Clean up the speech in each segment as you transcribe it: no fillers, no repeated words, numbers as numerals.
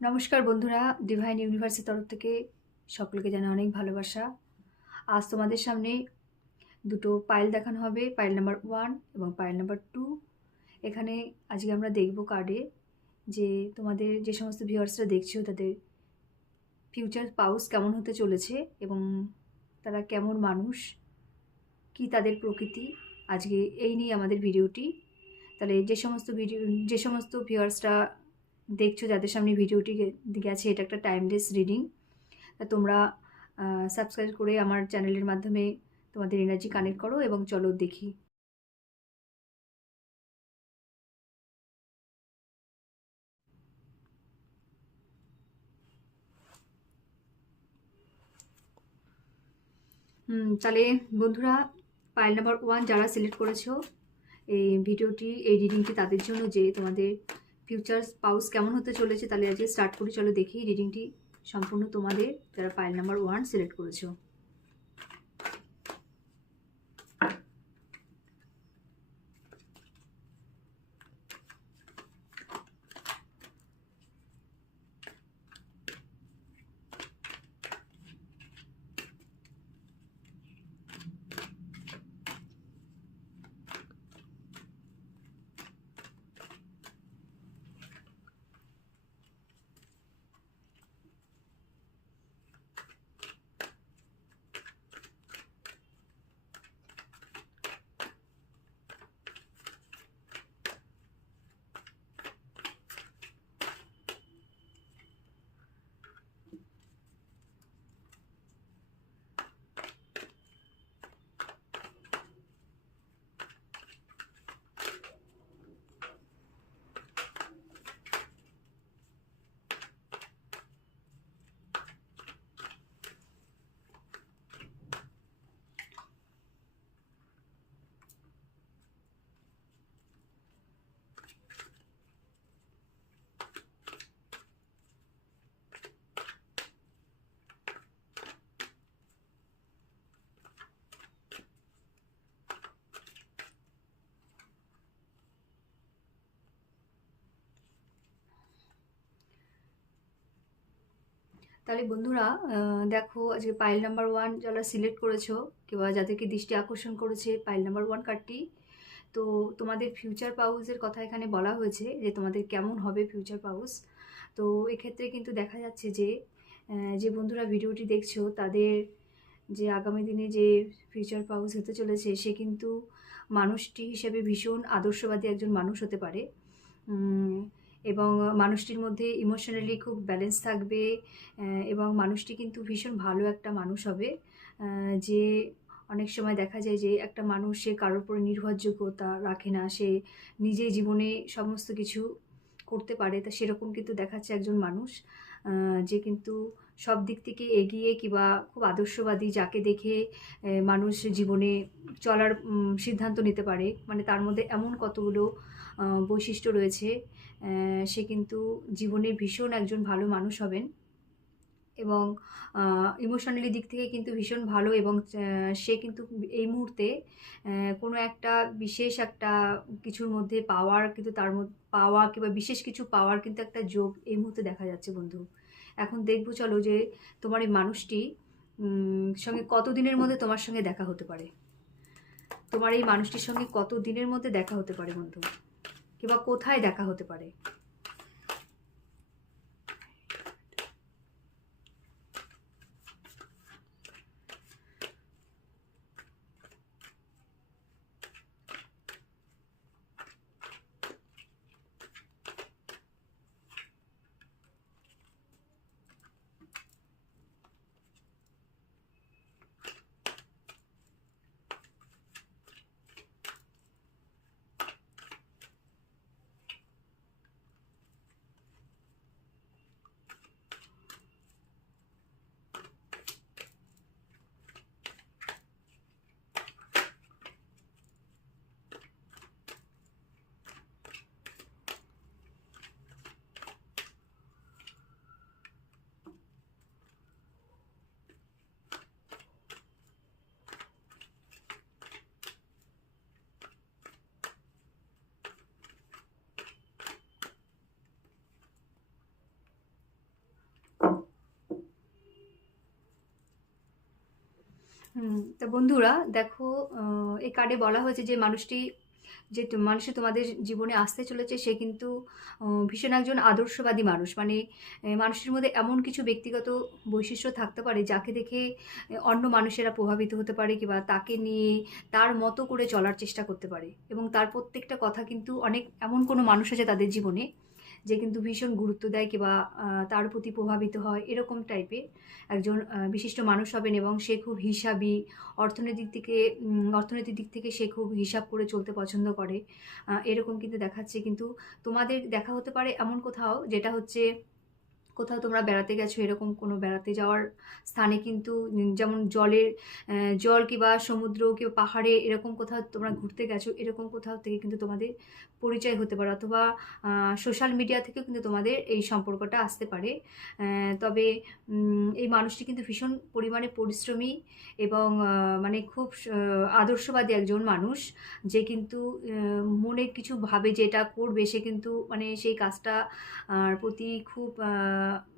নমস্কার বন্ধুরা, ডিভাইন ইউনিভার্সের তরফ থেকে সকলকে জানাই অনেক ভালোবাসা। আজ তোমাদের সামনে দুটো পাইল দেখানো হবে, পাইল নাম্বার 1 এবং পাইল নাম্বার 2। এখানে আজকে আমরা দেখব কার্ডে যে তোমাদের যে সমস্ত ভিউয়ার্সরা দেখছো তাদের ফিউচার পাউস কেমন হতে চলেছে এবং তারা কেমন মানুষ, কি তাদের প্রকৃতি। আজকে এই নিয়ে আমাদের ভিডিওটি। তাহলে যে সমস্ত ভিউয়ার্সরা দেখছো, যাদের সামনে ভিডিওটি গেছে, এটা একটা টাইমলেস রিডিং। তা তোমরা সাবস্ক্রাইব করে আমার চ্যানেলের মাধ্যমে তোমাদের এনার্জি কানেক্ট করো এবং চলো দেখি। তাহলে বন্ধুরা, পাইল নাম্বার 1 যারা সিলেক্ট করেছো, এই রিডিংটি তাদের জন্য যে তোমাদের ফিউচার পাউস কেমন হতে চলেছে। তাহলে আজকে স্টার্ট করি, চলো দেখি। রিডিংটি সম্পূর্ণ তোমাদের যারা পাইল নাম্বার 1 সিলেক্ট করেছো। তাহলে বন্ধুরা, দেখো আজকে পাইল নাম্বার 1 যারা সিলেক্ট করেছো কিংবা যাদেরকে দৃষ্টি আকর্ষণ করেছে পাইল নাম্বার 1 কার্ডটি, তো তোমাদের ফিউচার পাউসের কথা এখানে বলা হয়েছে যে তোমাদের কেমন হবে ফিউচার পাউস। তো এক্ষেত্রে কিন্তু দেখা যাচ্ছে যে যে বন্ধুরা ভিডিওটি দেখছো তাদের যে আগামী দিনে যে ফিউচার পাউস হতে চলেছে, সে কিন্তু মানুষটি হিসেবে ভীষণ আদর্শবাদী একজন মানুষ হতে পারে। এবং মানুষটির মধ্যে ইমোশনালি খুব ব্যালেন্স থাকবে, এবং মানুষটি কিন্তু ভীষণ ভালো একটা মানুষ হবে। যে অনেক সময় দেখা যায় যে একটা মানুষ, সে কারোর উপরে নির্ভরযোগ্যতা রাখে না, সে নিজেই জীবনে সমস্ত কিছু করতে পারে। তা সেরকম কিন্তু দেখাচ্ছে একজন মানুষ, যে কিন্তু সব দিক থেকে এগিয়ে কিংবা খুব আদর্শবাদী, যাকে দেখে মানুষ জীবনে চলার সিদ্ধান্ত নিতে পারে। মানে তার মধ্যে এমন কতগুলো বৈশিষ্ট্য রয়েছে। সে কিন্তু জীবনে ভীষণ একজন ভালো মানুষ হবেন এবং ইমোশনালি দিক থেকে কিন্তু ভীষণ ভালো। এবং সে কিন্তু এই মুহূর্তে কোনো একটা বিশেষ একটা কিছুর মধ্যে পাওয়ার, কিন্তু তার মধ্যে পাওয়া কিংবা বিশেষ কিছু পাওয়ার কিন্তু একটা যোগ এই মুহূর্তে দেখা যাচ্ছে বন্ধু। এখন দেখবো চলো যে তোমার এই মানুষটি সঙ্গে কত দিনের মধ্যে তোমার সঙ্গে দেখা হতে পারে। তোমার এই মানুষটির সঙ্গে কত দিনের মধ্যে দেখা হতে পারে বন্ধু, কিংবা কোথায় দেখা হতে পারে। তা বন্ধুরা দেখো, এই কার্ডে বলা হয়েছে যে মানুষটি তোমাদের জীবনে আসতে চলেছে, সে কিন্তু ভীষণ একজন আদর্শবাদী মানুষ। মানে মানুষটির মধ্যে এমন কিছু ব্যক্তিগত বৈশিষ্ট্য থাকতে পারে যাকে দেখে অন্য মানুষেরা প্রভাবিত হতে পারে, কিংবা তাকে নিয়ে তার মতো করে চলার চেষ্টা করতে পারে। এবং তার প্রত্যেকটা কথা কিন্তু এমন কোনো মানুষ আছে তাদের জীবনে যে কিন্তু ভীষণ গুরুত্ব দেয়, কিংবা তার প্রতি প্রভাবিত হয়, এরকম টাইপের একজন বিশিষ্ট মানুষ হবেন। এবং সে খুব হিসাবি, অর্থনৈতিক দিক থেকে সে খুব হিসাব করে চলতে পছন্দ করে, এরকম কিন্তু দেখাচ্ছে। কিন্তু তোমাদের দেখা হতে পারে এমন কোথাও, যেটা হচ্ছে কোথাও তোমরা বেড়াতে গেছো, এরকম কোনো বেড়াতে যাওয়ার স্থানে কিন্তু যেমন জল কিংবা সমুদ্র কিংবা পাহাড়ে এরকম কোথাও তোমরা ঘুরতে গেছো, এরকম কোথাও থেকে কিন্তু তোমাদের পরিচয় হতে পারে, অথবা সোশ্যাল মিডিয়া থেকেও কিন্তু তোমাদের এই সম্পর্কটা আসতে পারে। তবে এই মানুষটি কিন্তু ভীষণ পরিমাণে পরিশ্রমী এবং মানে খুব আদর্শবাদী একজন মানুষ, যে কিন্তু মনে কিছু ভাবে যে এটা করবে, সে কিন্তু মানে সেই কাজটা প্রতি খুব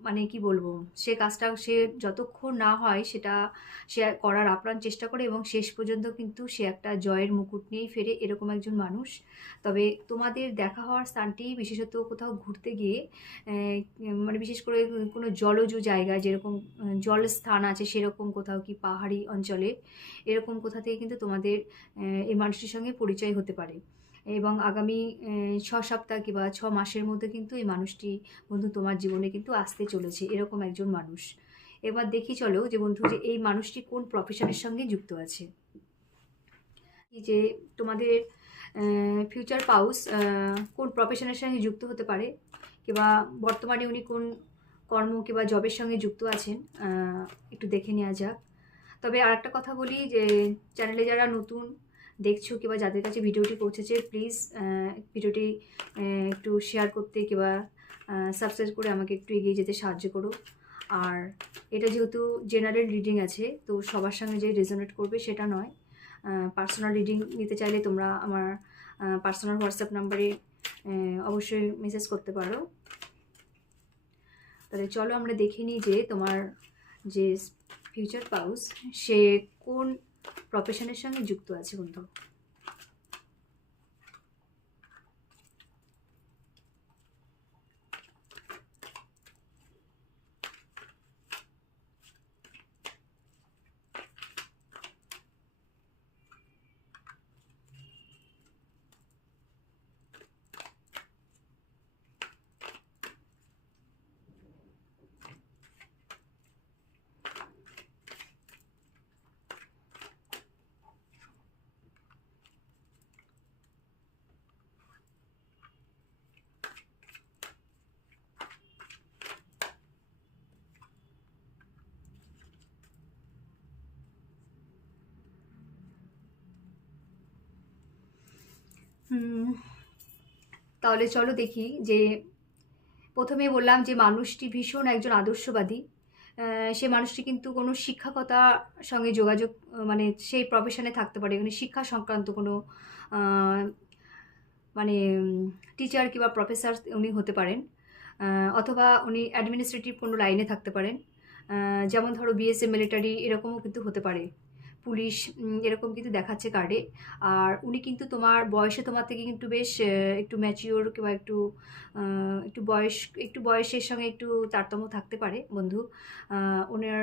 মানে কি বলবো, সে কাজটা সে যতক্ষণ না হয় সেটা সে করার আপ্রাণ চেষ্টা করে, এবং শেষ পর্যন্ত কিন্তু সে একটা জয়ের মুকুট নিয়েই ফেরে, এরকম একজন মানুষ। তবে তোমাদের দেখা হওয়ার স্থানটি বিশেষত কোথাও ঘুরতে গিয়ে মানে বিশেষ করে কোনো জলজ জায়গায়, যেরকম জলস্থান আছে সেরকম কোথাও, কি পাহাড়ি অঞ্চলে, এরকম কোথা থেকে কিন্তু তোমাদের এই মানুষটির সঙ্গে পরিচয় হতে পারে। এবং আগামী 6 সপ্তাহ কিংবা 6 মাসের মধ্যে কিন্তু এই মানুষটি বন্ধু তোমার জীবনে কিন্তু আসতে চলেছে, এরকম একজন মানুষ। এবার দেখি চলো যে বন্ধু, যে এই মানুষটি কোন প্রফেশনের সঙ্গে যুক্ত আছে। এই যে তোমাদের ফিউচার পাউস কোন প্রফেশনের সঙ্গে যুক্ত হতে পারে, কিংবা বর্তমানে উনি কোন কর্ম কিংবা জবের সঙ্গে যুক্ত আছেন, একটু দেখে নেওয়া যাক। তবে আর একটা কথা বলি, যে চ্যানেলে যারা নতুন দেখছো কিংবা যাদের কাছে ভিডিওটি পৌঁছেছে, প্লিজ ভিডিওটি একটু শেয়ার করতে কিংবা সাবস্ক্রাইব করে আমাকে একটু এগিয়ে যেতে সাহায্য করো। আর এটা যেহেতু জেনারেল রিডিং আছে, তো সবার সঙ্গে যে রেজোনেট করবে সেটা নয়। পার্সোনাল রিডিং নিতে চাইলে তোমরা আমার পার্সোনাল হোয়াটসঅ্যাপ নাম্বারে অবশ্যই মেসেজ করতে পারো। তাহলে চলো আমরা দেখে নিই যে তোমার যে ফিউচার পাউস সে কোন প্রফেশনের সঙ্গে যুক্ত আছে বন্ধু। তাহলে চলো দেখি যে প্রথমে বললাম যে মানুষটি ভীষণ একজন আদর্শবাদী। সে মানুষটি কিন্তু কোনো শিক্ষকতার সঙ্গে যোগাযোগ মানে সেই প্রফেশনে থাকতে পারে, মানে শিক্ষা সংক্রান্ত কোনো মানে টিচার কিংবা প্রফেসর উনি হতে পারেন, অথবা উনি অ্যাডমিনিস্ট্রেটিভ কোনো লাইনে থাকতে পারেন। যেমন ধরো বিএসএফ, মিলিটারি, এরকমও কিন্তু হতে পারে, পুলিশ, এরকম কিন্তু দেখাচ্ছে কার্ডে। আর উনি কিন্তু তোমার থেকে কিন্তু বেশ একটু ম্যাচিওর, কিংবা একটু বয়সের সঙ্গে একটু তারতম্য থাকতে পারে বন্ধু। ওনার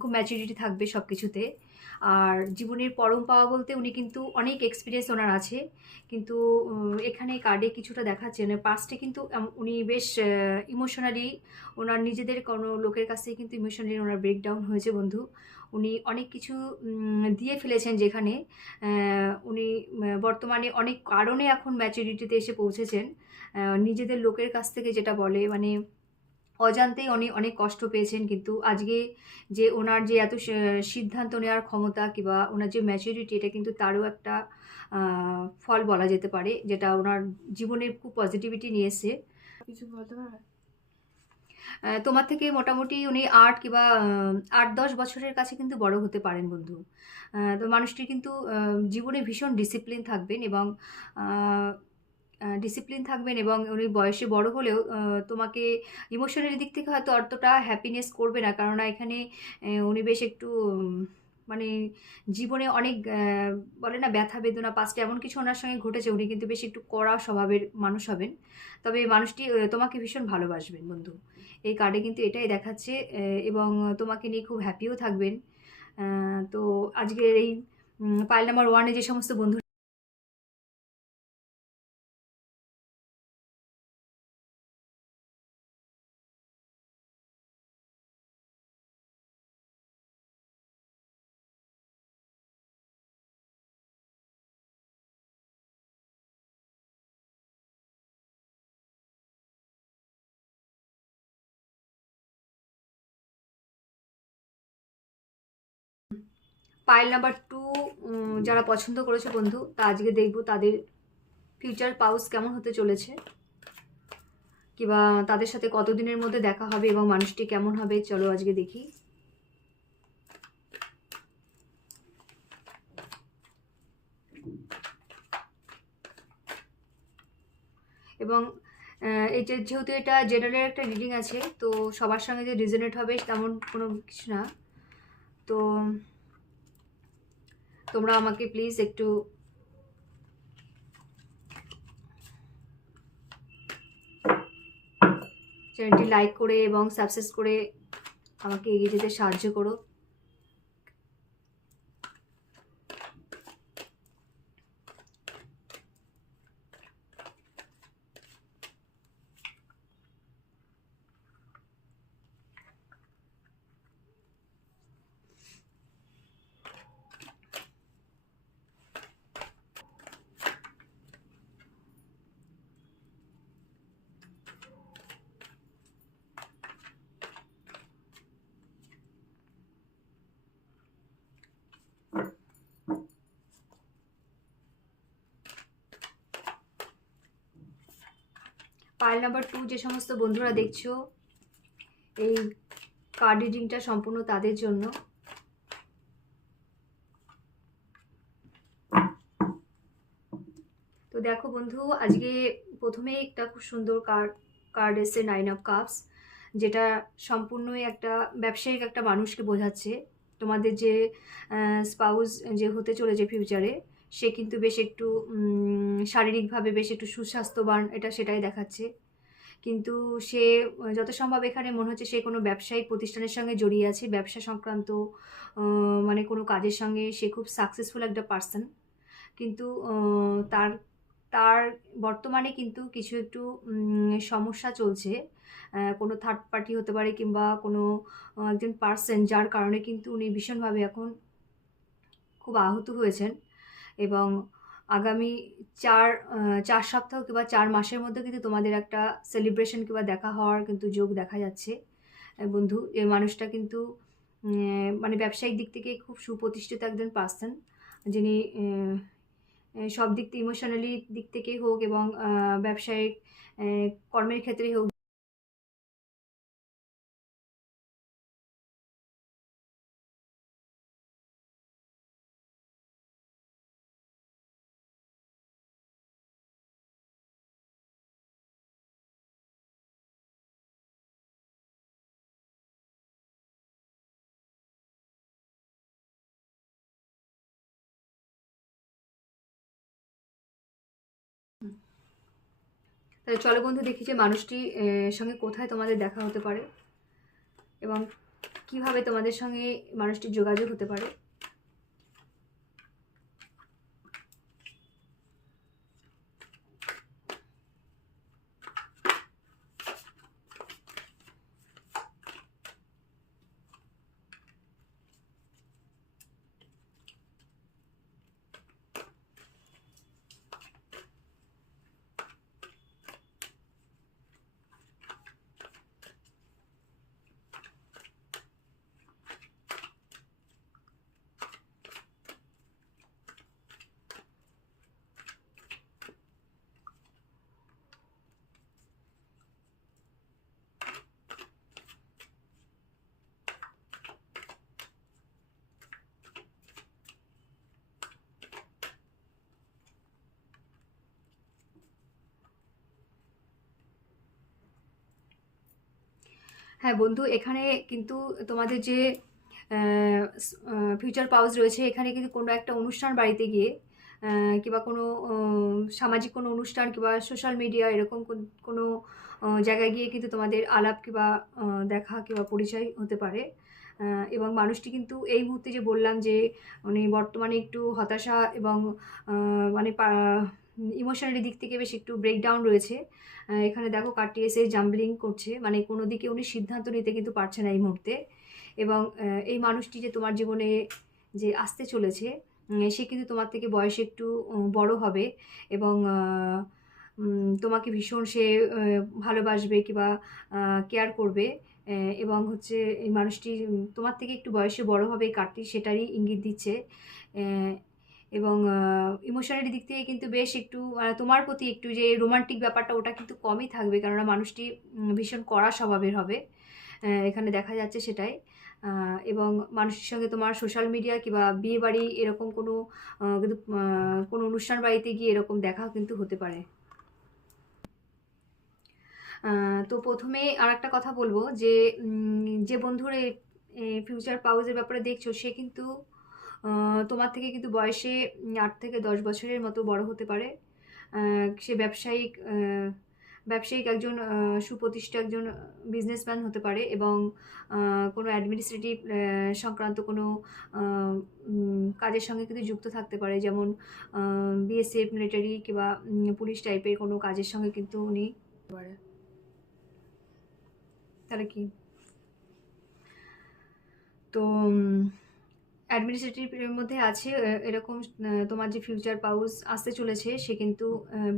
খুব ম্যাচুরিটি থাকবে সব কিছুতে। আর জীবনের পরম পাওয়া বলতে উনি কিন্তু অনেক এক্সপিরিয়েন্স ওনার আছে, কিন্তু এখানে কার্ডে কিছুটা দেখাচ্ছে না। পাস্টে কিন্তু উনি বেশ ইমোশনালি, ওনার নিজেদের কোনো লোকের কাছ থেকে কিন্তু ইমোশনালি ওনার ব্রেকডাউন হয়েছে বন্ধু। উনি অনেক কিছু দিয়ে ফেলেছেন, যেখানে উনি বর্তমানে অনেক কারণে এখন ম্যাচুরিটিতে এসে পৌঁছেছেন। নিজেদের লোকের কাছ থেকে যেটা বলে, মানে অজান্তেই উনি অনেক কষ্ট পেয়েছেন, কিন্তু আজকে যে ওনার যে এত সিদ্ধান্ত নেওয়ার ক্ষমতা কিংবা ওনার যে ম্যাচুরিটি, এটা কিন্তু তারও একটা ফল বলা যেতে পারে, যেটা ওনার জীবনে খুব পজিটিভিটি নিয়ে এসে। কিছু বলতে পারবে? তোমার থেকে মোটামুটি উনি 8-10 বছরের কাছে কিন্তু বড় হতে পারেন বন্ধু। তো মানুষটি কিন্তু জীবনে ভীষণ ডিসিপ্লিন থাকবেন, এবং উনি বয়সে বড় হলেও তোমাকে ইমোশনালি দিক থেকে হয়তো অতটা হ্যাপিনেস করবে না, কেননা এখানে উনি বেশ একটু মানে জীবনে অনেক বলে না ব্যথা বেদনা পাস্টে এমন কিছু ওনার সঙ্গে ঘটেছে, উনি কিন্তু বেশ একটু কড়া স্বভাবের মানুষ হবেন। তবে এই মানুষটি তোমাকে ভীষণ ভালোবাসবেন বন্ধু। এই কার্ডে কিন্তু এটাই দেখাচ্ছে, এবং তোমাকে নিয়ে খুব হ্যাপিও থাকবেন। তো আজকের এই পাইল নাম্বার 1 এ যে সমস্ত বন্ধু পাইল নাম্বার 2 যারা পছন্দ করেছে বন্ধু, তা আজকে দেখব তাদের ফিউচার পাউস কেমন হতে চলেছে, কিংবা তাদের সাথে কতদিনের মধ্যে দেখা হবে এবং মানুষটি কেমন হবে। চলো আজকে দেখি। এবং এটা যেহেতু এটা জেনারেল একটা রিডিং আছে, তো সবার সঙ্গে যে রিজনেট হবে তেমন কোনো কিছু না। তো তোমরা আমাকে প্লিজ একটু চ্যানেলটি লাইক করে এবং সাবস্ক্রাইব করে আমাকে এগিয়ে যেতে সাহায্য করো। পাইল নাম্বার 2 যে সমস্ত বন্ধুরা দেখছো, এই কার্ড রিডিংটা সম্পূর্ণ তাদের জন্য। তো দেখো বন্ধু, আজকে প্রথমে একটা খুব সুন্দর কার্ড এসে 9 অফ কাপস, যেটা সম্পূর্ণই একটা ব্যবসায়িক একটা মানুষকে বোঝাচ্ছে। তোমাদের যে স্পাউস যে হতে চলেছে ফিউচারে, সে কিন্তু বেশ একটু শারীরিকভাবে বেশ একটু সুস্বাস্থ্যবান, এটা সেটাই দেখাচ্ছে। কিন্তু সে যত সম্ভব এখানে মনে হচ্ছে সে কোনো ব্যবসায়িক প্রতিষ্ঠানের সঙ্গে জড়িয়ে আছে, ব্যবসা সংক্রান্ত মানে কোনো কাজের সঙ্গে সে খুব সাকসেসফুল একটা পার্সন। কিন্তু তার তার বর্তমানে কিন্তু কিছু একটু সমস্যা চলছে। কোনো থার্ড পার্টি হতে পারে, কিংবা কোনো একজন পার্সন যার কারণে কিন্তু উনি ভীষণভাবে এখন খুব আহত হয়েছেন। এবং আগামী 4 সপ্তাহ কিংবা 4 মাসের মধ্যে কিন্তু তোমাদের একটা সেলিব্রেশন কিংবা দেখা হওয়ার কিন্তু যোগ দেখা যাচ্ছে বন্ধু। এই মানুষটা কিন্তু মানে ব্যবসায়িক দিক থেকে খুব সুপ্রতিষ্ঠিত একজন পার্সন, যিনি সব দিক থেকে ইমোশনালি দিক থেকেই হোক এবং ব্যবসায়িক কর্মের ক্ষেত্রেই হোক। তাহলে চলো বন্ধু দেখি যে মানুষটি সঙ্গে কোথায় তোমাদের দেখা হতে পারে এবং কিভাবে তোমাদের সঙ্গে মানুষটির যোগাযোগ হতে পারে। হ্যাঁ বন্ধু, এখানে কিন্তু তোমাদের যে ফিউচার পাউস রয়েছে এখানে কিন্তু কোনো একটা অনুষ্ঠান বাড়িতে গিয়ে কিংবা কোনো সামাজিক কোনো অনুষ্ঠান কিংবা সোশ্যাল মিডিয়া এরকম কোনো জায়গায় গিয়ে কিন্তু তোমাদের আলাপ কিংবা দেখা কিংবা পরিচয় হতে পারে। এবং মানুষটি কিন্তু এই মুহূর্তে যে বললাম যে উনি বর্তমানে একটু হতাশা এবং মানে ইমোশনালি দিক থেকে বেশ একটু ব্রেকডাউন রয়েছে। এখানে দেখো কার্ডটি এসে জাম্বলিং করছে, মানে কোনো দিকে উনি সিদ্ধান্ত নিতে কিন্তু পারছে না এই মুহূর্তে। এবং এই মানুষটি যে তোমার জীবনে যে আসতে চলেছে সে কিন্তু তোমার থেকে বয়সে একটু বড় হবে এবং তোমাকে ভীষণ সে ভালোবাসবে কিংবা কেয়ার করবে। এবং হচ্ছে এই মানুষটি তোমার থেকে একটু বয়সে বড় হবে, এই কার্ডটি সেটারই ইঙ্গিত দিচ্ছে। এবং ইমোশনালি দিক থেকে কিন্তু বেশ একটু তোমার প্রতি একটু যে রোমান্টিক ব্যাপারটা ওটা কিন্তু কমই থাকবে, কেননা মানুষটি ভীষণ কড়া স্বভাবের হবে, এখানে দেখা যাচ্ছে সেটাই। এবং মানুষের সঙ্গে তোমার সোশ্যাল মিডিয়া কিংবা বিয়ে বাড়ি এরকম কোনো কিন্তু কোনো অনুষ্ঠান বাড়িতে গিয়ে এরকম দেখা কিন্তু হতে পারে। তো প্রথমে আর একটা কথা বলবো যে যে বন্ধুর এই ফিউচার পাউজের ব্যাপারে দেখছো সে কিন্তু তোমার থেকে কিন্তু বয়সে 8 থেকে 10 বছরের মতো বড় হতে পারে। সে ব্যবসায়িক একজন সুপ্রতিষ্ঠিত একজন বিজনেসম্যান হতে পারে এবং কোনো অ্যাডমিনিস্ট্রেটিভ সংক্রান্ত কোনো কাজের সঙ্গে কিন্তু যুক্ত থাকতে পারে, যেমন বিএসএফ, মিলিটারি কিংবা পুলিশ টাইপের কোনো কাজের সঙ্গে কিন্তু উনি পারে। তাহলে কি তো অ্যাডমিনিস্ট্রেটিভের মধ্যে আছে এরকম তোমার যে ফিউচার পাউস আসতে চলেছে সে কিন্তু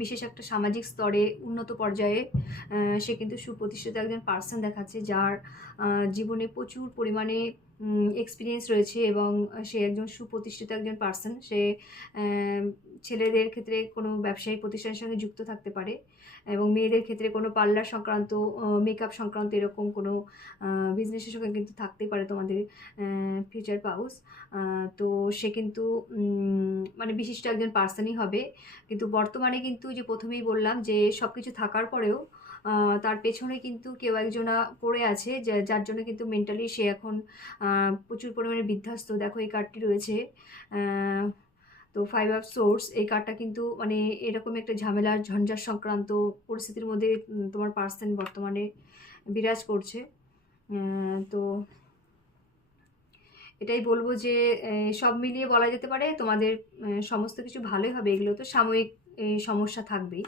বিশেষ একটা সামাজিক স্তরে উন্নত পর্যায়ে সে কিন্তু সুপ্রতিষ্ঠিত একজন পার্সন দেখাচ্ছে, যার জীবনে প্রচুর পরিমাণে এক্সপিরিয়েন্স রয়েছে এবং সে একজন সুপ্রতিষ্ঠিত একজন পার্সন। সে ছেলেদের ক্ষেত্রে কোনো ব্যবসায়িক প্রতিষ্ঠানের সঙ্গে যুক্ত থাকতে পারে এবং মেয়েদের ক্ষেত্রে কোনো পার্লার সংক্রান্ত, মেকআপ সংক্রান্ত এরকম কোনো বিজনেসের সঙ্গে কিন্তু থাকতেই পারে তোমাদের ফিউচার পাউস। তো সে কিন্তু মানে বিশিষ্ট একজন পার্সনই হবে, কিন্তু বর্তমানে কিন্তু যে প্রথমেই বললাম যে সব কিছু থাকার পরেও তার পেছনে কিন্তু কেউ একজনা পড়ে আছে, যার জন্য কিন্তু মেন্টালি সে এখন প্রচুর পরিমাণে বিধ্বস্ত। দেখো এই কার্ডটি রয়েছে, তো 5 অফ সোর্স এই কার্ডটা কিন্তু মানে এরকম একটা ঝামেলার ঝঞ্ঝাট সংক্রান্ত পরিস্থিতির মধ্যে তোমার পার্সন বর্তমানে বিরাজ করছে। তো এটাই বলবো যে সব মিলিয়ে বলা যেতে পারে তোমাদের সমস্ত কিছু ভালোই হবে। এগুলো তো সাময়িক সমস্যা থাকবেই,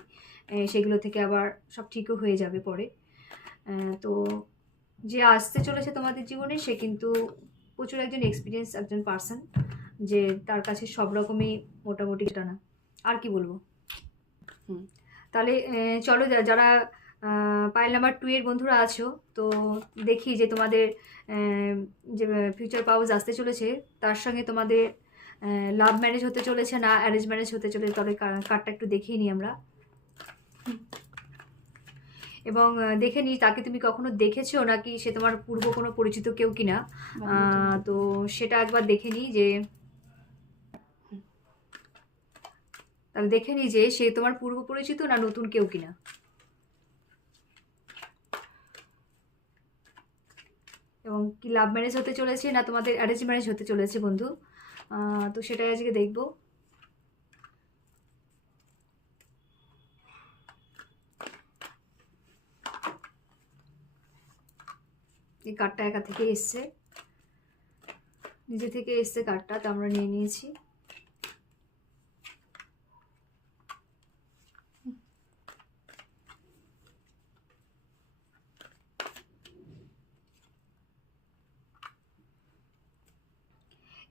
সেগুলো থেকে আবার সব ঠিকও হয়ে যাবে পরে। তো যে আসতে চলেছে তোমাদের জীবনে সে কিন্তু প্রচুর একজন এক্সপিরিয়েন্স একজন পার্সন, যে তার কাছে সব রকমই মোটামুটি এটা না আর কি বলবো। তাহলে চলো যারা পাইল নাম্বার 2 এর বন্ধুরা আছো, তো দেখি যে তোমাদের যে ফিউচার পাউস আসতে চলেছে তার সঙ্গে তোমাদের লাভ ম্যারেজ হতে চলেছে না অ্যারেঞ্জ ম্যারেজ হতে চলেছে। তাহলে কার্ডটা একটু দেখিয়ে নিই আমরা এবং দেখে নিই তাকে তুমি কখনো দেখেছো নাকি সে তোমার পূর্ব কোনো পরিচিত কেউ কিনা। তো সেটা একবার দেখে নিই যে, তাহলে দেখে নিই যে সে তোমার পূর্ব পরিচিত না নতুন কেউ কিনা। এবং কি লাভ ম্যারেজ হতে চলেছে না তোমাদের অ্যারেঞ্জ ম্যারেজ হতে চলেছে বন্ধু, তো সেটাই আজকে দেখবো। এই কার্ডটা একা থেকে এসছে, নিজে থেকে এসছে কার্ডটা, তো আমরা নিয়ে নিয়েছি।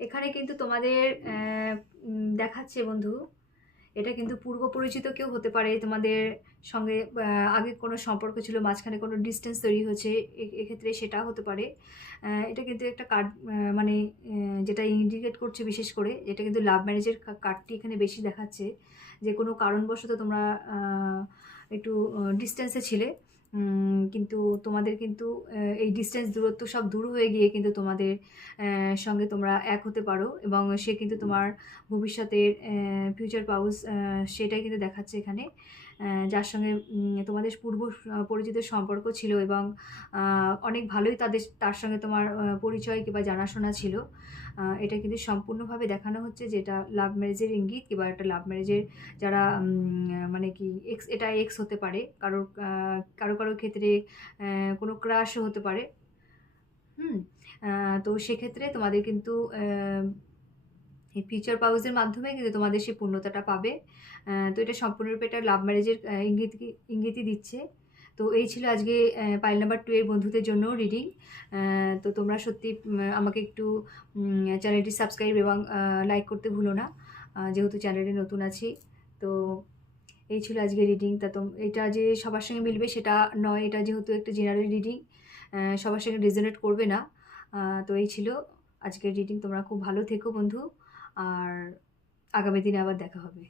এখানে কিন্তু তোমাদের দেখাচ্ছে বন্ধু, এটা কিন্তু পূর্ব পরিচিত কেউ হতে পারে, তোমাদের সঙ্গে আগে কোনো সম্পর্ক ছিল, মাঝখানে কোনো ডিস্টেন্স তৈরি হয়েছে, এক্ষেত্রে সেটা হতে পারে। এটা কিন্তু একটা কার্ড মানে যেটা ইন্ডিকেট করছে বিশেষ করে, এটা কিন্তু লাভ ম্যারেজের কার্ডটি এখানে বেশি দেখাচ্ছে, যে কোনো কারণবশত তোমরা একটু ডিস্টেন্সে ছিলে, কিন্তু তোমাদের কিন্তু এই ডিস্টেন্স দূরত্ব সব দূর হয়ে গিয়ে কিন্তু তোমাদের সঙ্গে তোমরা এক হতে পারো এবং সে কিন্তু তোমার ভবিষ্যতের ফিউচার পাউস সেটাই কিন্তু দেখাচ্ছে এখানে। যার সঙ্গে তোমাদের পূর্ব পরিচিত সম্পর্ক ছিল এবং অনেক ভালোই তার সঙ্গে তোমার পরিচয় কিংবা জানাশোনা ছিল, এটা কিন্তু সম্পূর্ণভাবে দেখানো হচ্ছে যে এটা লাভ ম্যারেজের ইঙ্গিত কিংবা একটা লাভ ম্যারেজের যারা মানে কি এটা এক্স হতে পারে, কারো ক্ষেত্রে কোনো ক্রাশও হতে পারে। তো সেক্ষেত্রে তোমাদের কিন্তু এই ফিউচার পাউজের মাধ্যমে কিন্তু তোমাদের সেই পূর্ণতাটা পাবে। তো এটা সম্পূর্ণরূপে এটা লাভ ম্যারেজের ইঙ্গিতই দিচ্ছে। তো এই ছিল আজকে পাইল নাম্বার 2 এর বন্ধুদের জন্য রিডিং। তো তোমরা সত্যি আমাকে একটু চ্যানেলটি সাবস্ক্রাইব এবং লাইক করতে ভুলো না, যেহেতু চ্যানেলে নতুন আছি। তো এই ছিল আজকে রিডিং। এটা যে সবার সঙ্গে মিলবে সেটা নয়, এটা যেহেতু একটা জেনারেল রিডিং, সবার সঙ্গে রেজোনেট করবে না। তো এই ছিল আজকের রিডিং। তোমরা খুব ভালো থেকো বন্ধু, আর আগামী দিনে আবার দেখা হবে।